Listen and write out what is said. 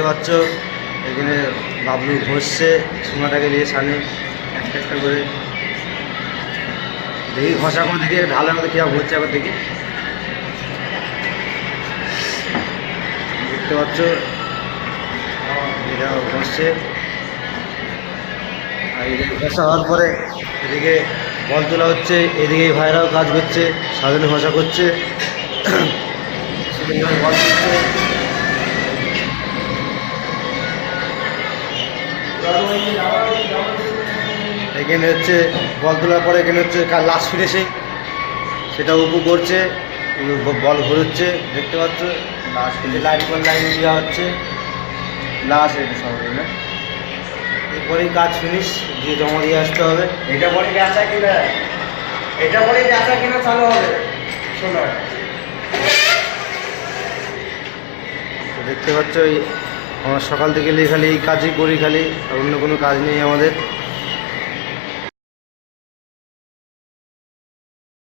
দেখতে পাচ্ছ এখানে বাবলু ঘষছে সোনাটাকে নিয়ে সামনে একটা একটা করে। দেখি ঘষা করে দেখি ঢালার মধ্যে কীরকম ঘুরছে আবার দেখি। দেখতে পাচ্ছ এটা ঘষছে। আর এদিকে ঘষা হওয়ার পরে এদিকে বল তোলা হচ্ছে, এদিকে এই ভাইরাও কাজ করছে, সাজানো ঘষা করছে, বল তুলছে। এখানে হচ্ছে বল তোলার পরে এখানে হচ্ছে লাস্ট ফিনিশিং, সেটা উপু করছে, বল ঘুরোচ্ছে দেখতে পাচ্ছ। লাস্ট লাইন পর লাইন দেওয়া হচ্ছে, লাস্ট এটা সব না। এরপরেই কাজ ফিনিশ দিয়ে জমা দিয়ে আসতে হবে। এটা পরে বেচা কিনা, এটা পরে বেচা কিনা চালু হবে। শোনো তো দেখতে পাচ্ছ আমরা সকাল থেকে খালি এই কাজই করি, খালি আর অন্য কোনো কাজ নেই আমাদের।